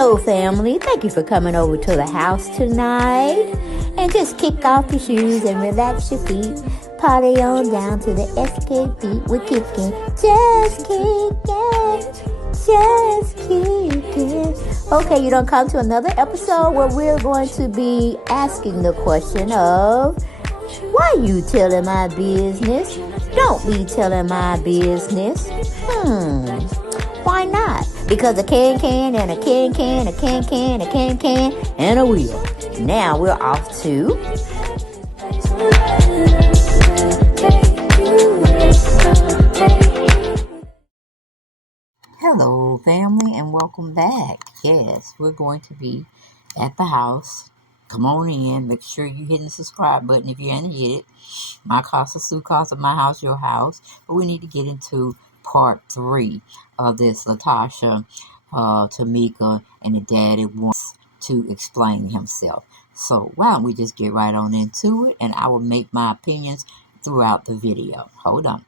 Hello, family. Thank you for coming over to the house tonight. And just kick off your shoes and relax your feet. Party on down to the SK beat. We're kicking, just kicking, just kicking. Okay, you don't come to another episode where we're going to be asking the question of, why you telling my business? Don't be telling my business. Why not? Because a can and a can, a can, and a wheel. Now we're off to... Hello, family, and welcome back. Yes, we're going to be at the house. Come on in. Make sure you hit the subscribe button if you haven't hit it. My casa, su casa, my house, your house. But we need to get into part 3 of this. Latasha, Tamika, and the daddy wants to explain himself. So why don't we just get right on into it, and I will make my opinions throughout the video. Hold on.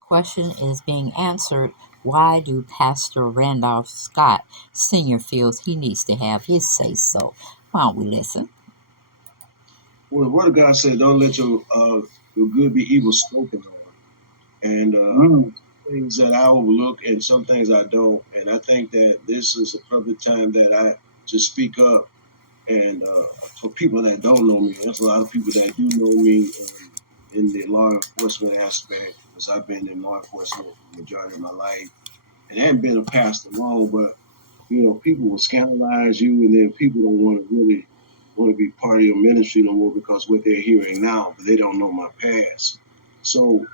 Question is being answered. Why do Pastor Randolph Scott Sr. feels he needs to have his say-so? Why don't we listen? Well, the Word of God said, "Don't let your good be evil spoken on." And things that I overlook, and some things I don't. And I think that this is a perfect time that I just speak up. And for people that don't know me, there's a lot of people that do know me in the law enforcement aspect, because I've been in law enforcement the majority of my life, and I haven't been a pastor long, but people will scandalize you, and then people don't really want to be part of your ministry no more because what they're hearing now, but they don't know my past. So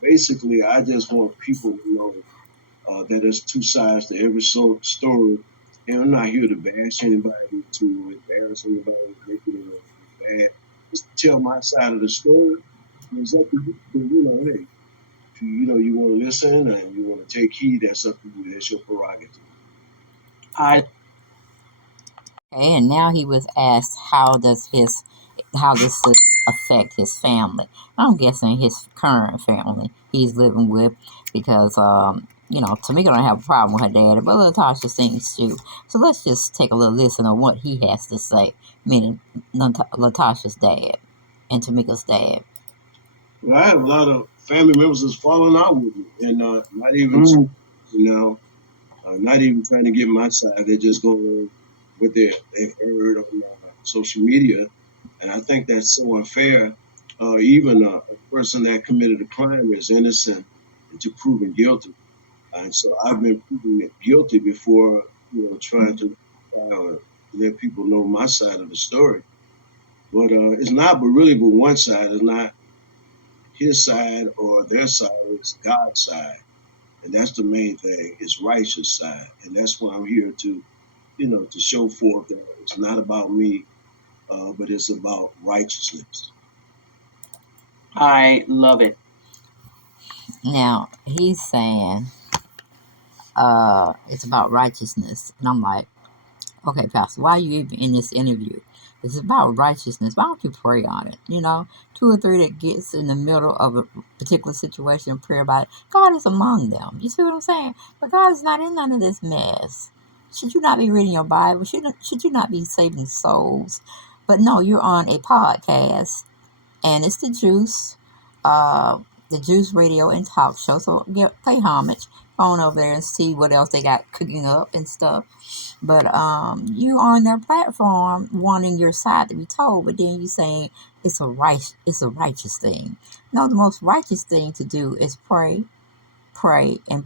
basically, I just want people to know that there's two sides to every story. And I'm not here to bash anybody, to embarrass anybody, make it bad. Just tell my side of the story. It's up to you. Hey, if you want to listen and you want to take heed, that's up to you. That's your prerogative. Okay, and now he was asked, how does this affect his family? I'm guessing his current family he's living with, because Tamika don't have a problem with her daddy, but Latasha sings too. So let's just take a little listen of what he has to say, meaning Latasha's dad and Tamika's dad. Well, I have a lot of family members that's falling out with me, and not even not even trying to get my side. They're just going with they've heard on social media, and I think that's so unfair. Even a person that committed a crime is innocent until proven guilty, and so I've been proven guilty before, trying to let people know my side of the story. But it's not, but really, but one side is not his side or their side, it's God's side. And that's the main thing, it's righteous side. And that's why I'm here to, to show forth that it's not about me, but it's about righteousness. I love it. Now, he's saying it's about righteousness. And I'm like, okay, Pastor, why are you even in this interview? It's about righteousness. Why don't you pray on it? 2 or 3 that gets in the middle of a particular situation and pray about it. God is among them. You see what I'm saying? But God is not in none of this mess. Should you not be reading your Bible? Should you not be saving souls? But no, you're on a podcast, and it's the Juice Radio and Talk Show. So pay homage. Go on over there and see what else they got cooking up and stuff. But you on their platform wanting your side to be told, but then you saying it's a righteous thing. No, the most righteous thing to do is pray, and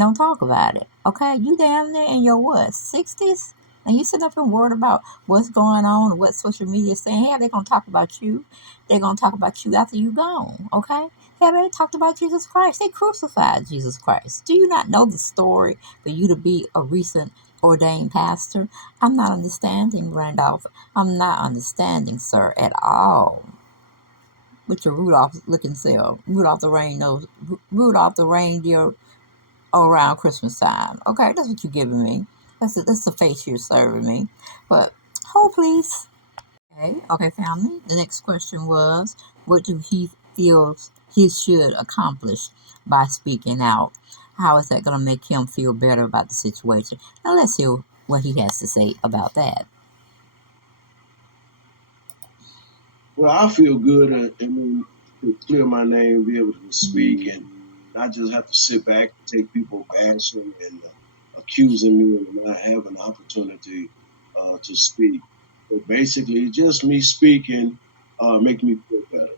don't talk about it. Okay, you damn near in your what, 60s, and you sit up and worried about what's going on and what social media is saying. Hey, they're gonna talk about you. They're gonna talk about you after you gone. Okay. Hey, they talked about Jesus Christ. They crucified Jesus Christ. Do you not know the story for you to be a recent ordained pastor? I'm not understanding, Randolph. I'm not understanding, sir, at all. With your Rudolph looking self. Rudolph the reindeer around Christmas time. Okay, that's what you're giving me. That's the face you're serving me. But hold please. Okay, family. The next question was, what do he feels he should accomplish by speaking out? How is that going to make him feel better about the situation? Now let's hear what he has to say about that. Well, I feel good and to clear my name, be able to speak, and not just have to sit back and take people bashing and accusing me and not have an opportunity to speak. But basically, just me speaking make me feel better.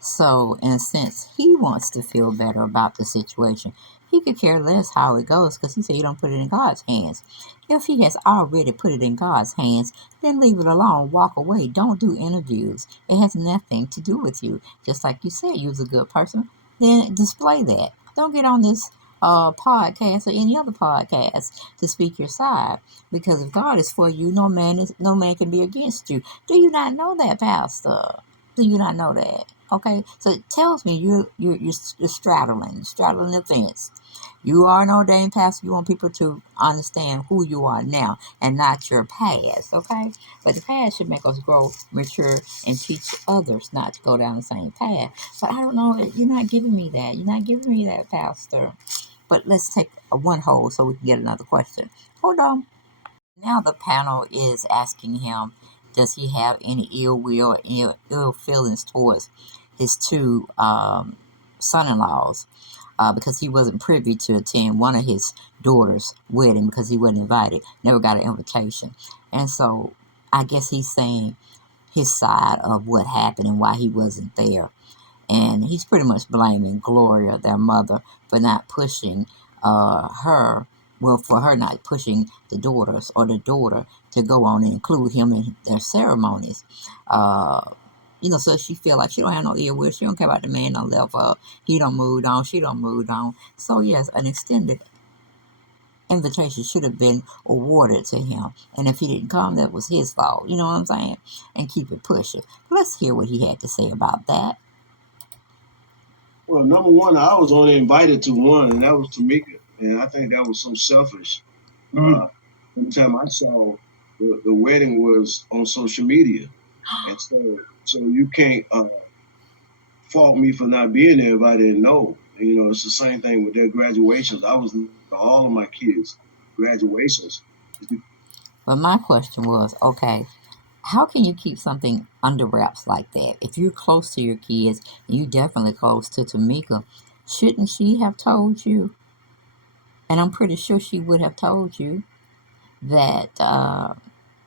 So, in a sense, he wants to feel better about the situation. He could care less how it goes because he said you don't put it in God's hands. If he has already put it in God's hands, then leave it alone. Walk away. Don't do interviews. It has nothing to do with you. Just like you said, you was a good person. Then display that. Don't get on this podcast or any other podcast to speak your side. Because if God is for you, no man can be against you. Do you not know that, Pastor? Do you not know that? Okay, so it tells me you're straddling the fence. You are an ordained pastor. You want people to understand who you are now and not your past. Okay, but the past should make us grow, mature, and teach others not to go down the same path. But I don't know. You're not giving me that. You're not giving me that, Pastor. But let's take a one hold so we can get another question. Hold on. Now the panel is asking him, does he have any ill will or ill feelings towards his two son-in-laws because he wasn't privy to attend one of his daughter's wedding because he wasn't invited, never got an invitation. And so I guess he's saying his side of what happened and why he wasn't there. And he's pretty much blaming Gloria, their mother, for not pushing her, well, for her not pushing the daughters or the daughter to go on and include him in their ceremonies. Uh, so she feel like she don't have no ill will. She don't care about the man on left her. He don't move on. She don't move on. So yes, an extended invitation should have been awarded to him. And if he didn't come, that was his fault. You know what I'm saying? And keep it pushing. Let's hear what he had to say about that. Well, number one, I was only invited to one, and that was Tamika, and I think that was so selfish. Every time I saw the wedding was on social media, and so you can't fault me for not being there if I didn't know. It's the same thing with their graduations. I was to all of my kids' graduations. But my question was, okay, how can you keep something under wraps like that? If you're close to your kids, you definitely close to Tamika, shouldn't she have told you? And I'm pretty sure she would have told you that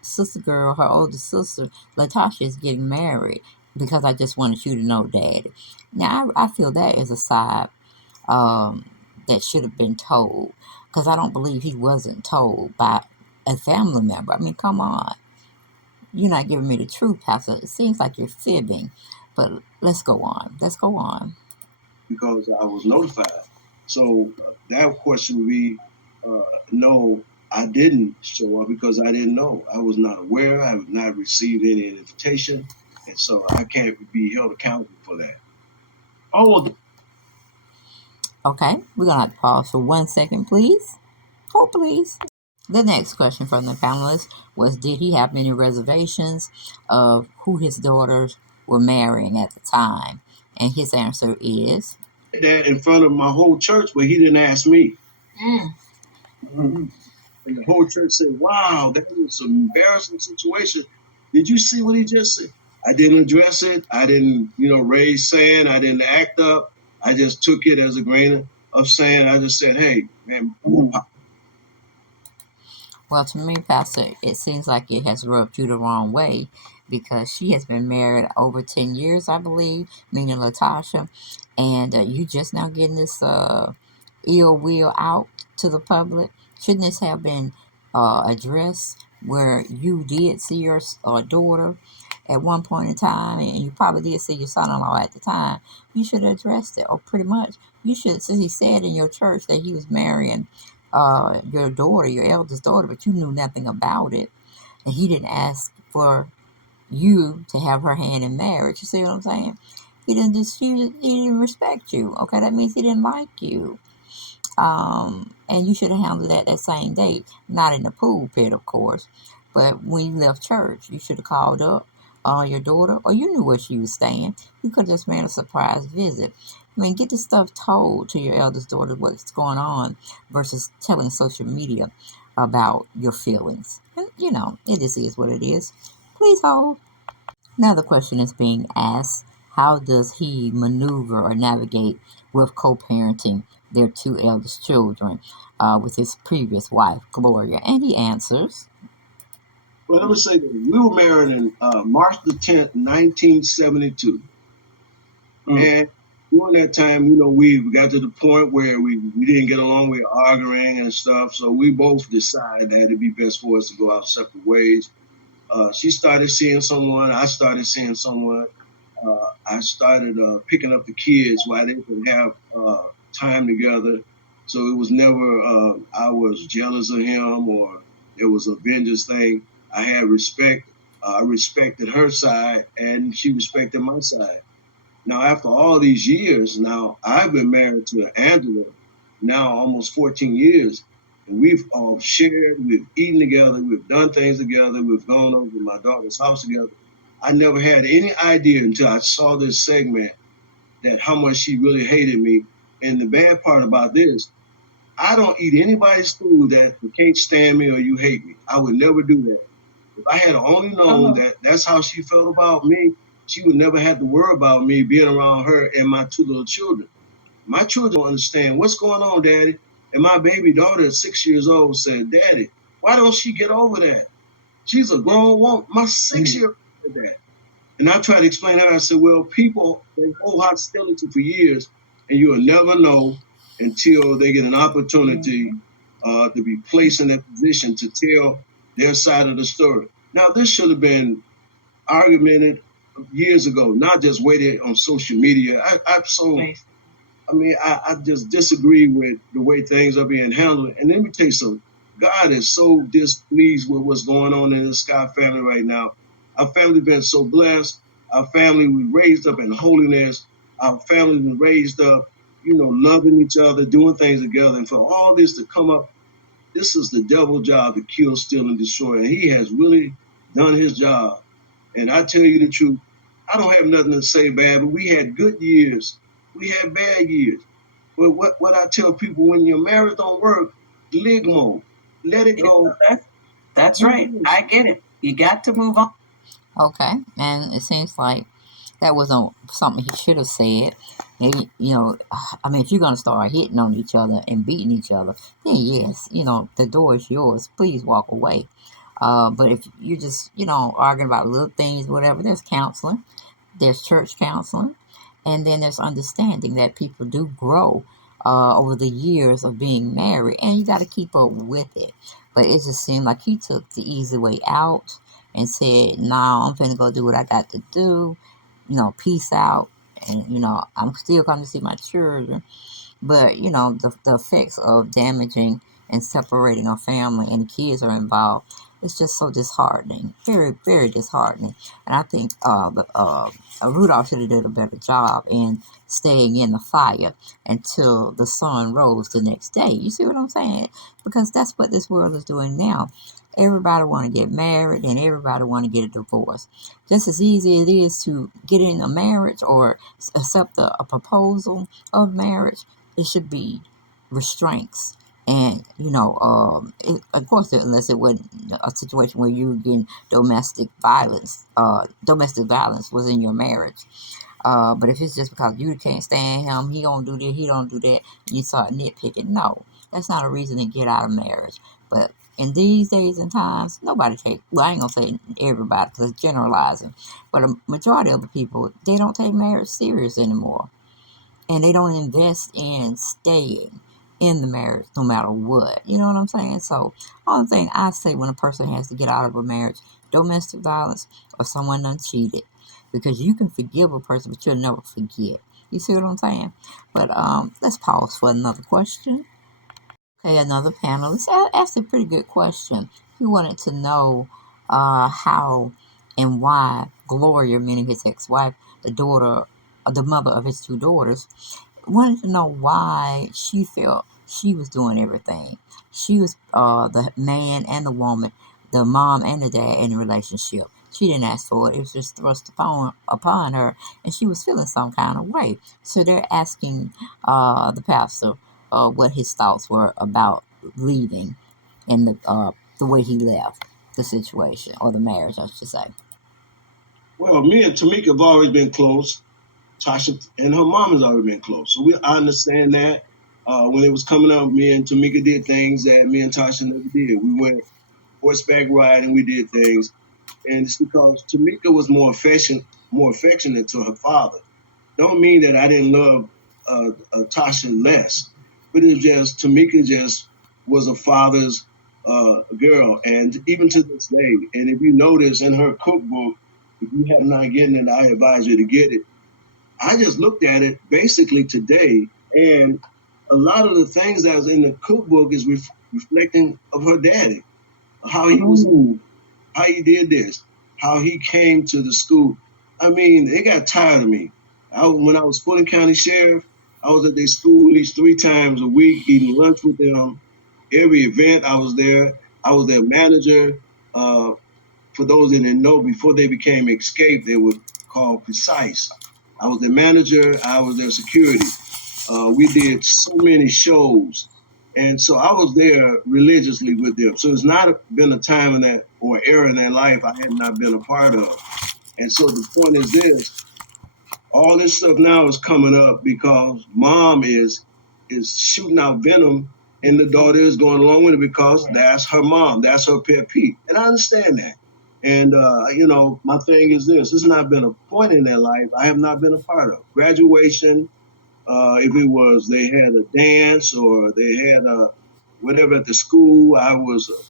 sister girl, her older sister, Latasha, is getting married because I just wanted you to know, Daddy. Now, I feel that is a side that should have been told because I don't believe he wasn't told by a family member. I mean, come on. You're not giving me the truth, Pastor. It seems like you're fibbing. But let's go on. Let's go on. Because I was notified. So that question would be no, I didn't show up because I didn't know. I was not aware. I have not received any invitation. And so I can't be held accountable for that. Oh, Okay, we're going to have to pause for 1 second, please. Oh, please. The next question from the panelists was, did he have any reservations of who his daughters were marrying at the time? And his answer is, that in front of my whole church, but he didn't ask me. Mm-hmm. And the whole church said, wow, that was an embarrassing situation. Did you see what he just said? I didn't address it. I didn't, raise sand. I didn't act up. I just took it as a grain of sand. I just said, hey, man. Well, to me, Pastor, it seems like it has rubbed you the wrong way because she has been married over 10 years, I believe, meaning Latasha, and you just now getting this ill will out to the public. Shouldn't this have been addressed where you did see your daughter at one point in time, and you probably did see your son-in-law at the time? You should have addressed it, or pretty much, you should, since he said in your church that he was marrying your daughter, your eldest daughter, but you knew nothing about it, and he didn't ask for you to have her hand in marriage. You see what I'm saying? He didn't respect you. Okay, that means he didn't like you. And you should have handled that same day, not in the pulpit, of course, but when you left church, you should have called up your daughter, or you knew where she was staying. You could have just made a surprise visit. I mean, get this stuff told to your eldest daughter what's going on versus telling social media about your feelings. And, it just is what it is. Please hold. Another question is being asked: how does he maneuver or navigate with co parenting their two eldest children with his previous wife, Gloria? And he answers. Well, let me say that we were married in March the 10th, 1972. And during that time, we got to the point where we didn't get along. We were arguing and stuff. So we both decided that it'd be best for us to go out separate ways. She started seeing someone. I started seeing someone. I started picking up the kids while they could have time together. So it was never I was jealous of him or it was a vengeance thing. I had respect. I respected her side and she respected my side. Now, after all these years, now I've been married to Angela now almost 14 years. And we've all shared, we've eaten together, we've done things together, we've gone over to my daughter's house together. I never had any idea until I saw this segment that how much she really hated me. And the bad part about this, I don't eat anybody's food that you can't stand me or you hate me. I would never do that. If I had only known that that's how she felt about me, she would never have to worry about me being around her and my two little children. My children don't understand what's going on, Daddy. And my baby daughter at 6 years old said, Daddy, why don't she get over that? She's a grown woman. My 6 year old said that. And I tried to explain to her, I said, well, people, they hold hostility for years, and you'll never know until they get an opportunity to be placed in a position to tell their side of the story. Now, this should have been argumented years ago, not just waited on social media. I just disagree with the way things are being handled. And let me tell you something. God is so displeased with what's going on in the Scott family right now. Our family been so blessed. Our family was raised up in holiness. Our family was raised up, loving each other, doing things together. And for all this to come up, this is the devil's job to kill, steal, and destroy. And he has really done his job. And I tell you the truth, I don't have nothing to say bad, but we had good years. We had bad years. But what I tell people, when your marriage don't work, ligmo, let it go. That's right. I get it. You got to move on. Okay, and it seems like that wasn't something he should have said. Maybe, I mean, if you're going to start hitting on each other and beating each other, then yes, the door is yours. Please walk away. But if you're just, arguing about little things, whatever, there's counseling, there's church counseling, and then there's understanding that people do grow over the years of being married, and you got to keep up with it. But it just seemed like he took the easy way out and said, "No, I'm finna go do what I got to do. Peace out." And I'm still coming to see my children. But the effects of damaging and separating a family and the kids are involved. It's just so disheartening, very, very disheartening. And I think Rudolph should have did a better job in staying in the fire until the sun rose the next day. You see what I'm saying? Because that's what this world is doing now. Everybody want to get married and everybody want to get a divorce. Just as easy it is to get in a marriage or accept a proposal of marriage, it should be restraints. And of course, unless it wasn't a situation where you were getting domestic violence was in your marriage. But if it's just because you can't stand him, he don't do this, he don't do that, you start nitpicking. No, that's not a reason to get out of marriage. But in these days and times, nobody take. Well, I ain't gonna say everybody because it's generalizing, but a majority of the people they don't take marriage serious anymore, and they don't invest in staying in the marriage no matter what. You know what I'm saying? So, only thing I say when a person has to get out of a marriage, domestic violence or someone done cheated, because you can forgive a person, but you'll never forget. You see what I'm saying? But let's pause for another question. Okay, another panelist asked a pretty good question. He wanted to know how and why Gloria, meaning his ex-wife, the daughter, the mother of his two daughters, wanted to know why she felt she was doing everything. She was the man and the woman, the mom and the dad in the relationship. She didn't ask for it. It was just thrust upon her, and she was feeling some kind of way. So they're asking the pastor what his thoughts were about leaving and the way he left the situation or the marriage, I should say. Well, me and Tamika have always been close. Tasha and her mom has always been close. So I understand that. When it was coming up, me and Tamika did things that me and Tasha never did. We went horseback riding, we did things. And it's because Tamika was more affectionate to her father. Don't mean that I didn't love Tasha less, but it was just Tamika just was a father's girl, and even to this day. And if you notice in her cookbook, if you have not gotten it, I advise you to get it. I just looked at it basically today, and a lot of the things that was in the cookbook is reflecting of her daddy, how he was, how he did this, how he came to the school. I mean, they got tired of me. When I was Fulton County Sheriff, I was at their school at least 3 times a week, eating lunch with them. Every event, I was there. I was their manager. Uh, for those that didn't know, before they became Escape, they were called Precise. I was their manager. I was their security. We did so many shows. And so I was there religiously with them. So it's not been a time in that or era in their life I had not been a part of. And so the point is this: all this stuff now is coming up because mom is shooting out Venom, and the daughter is going along with it because that's her mom, that's her pet peeve, and I understand that. And my thing is this: this has not been a point in their life I have not been a part of. Graduation, if it was they had a dance or they had a whatever at the school, I was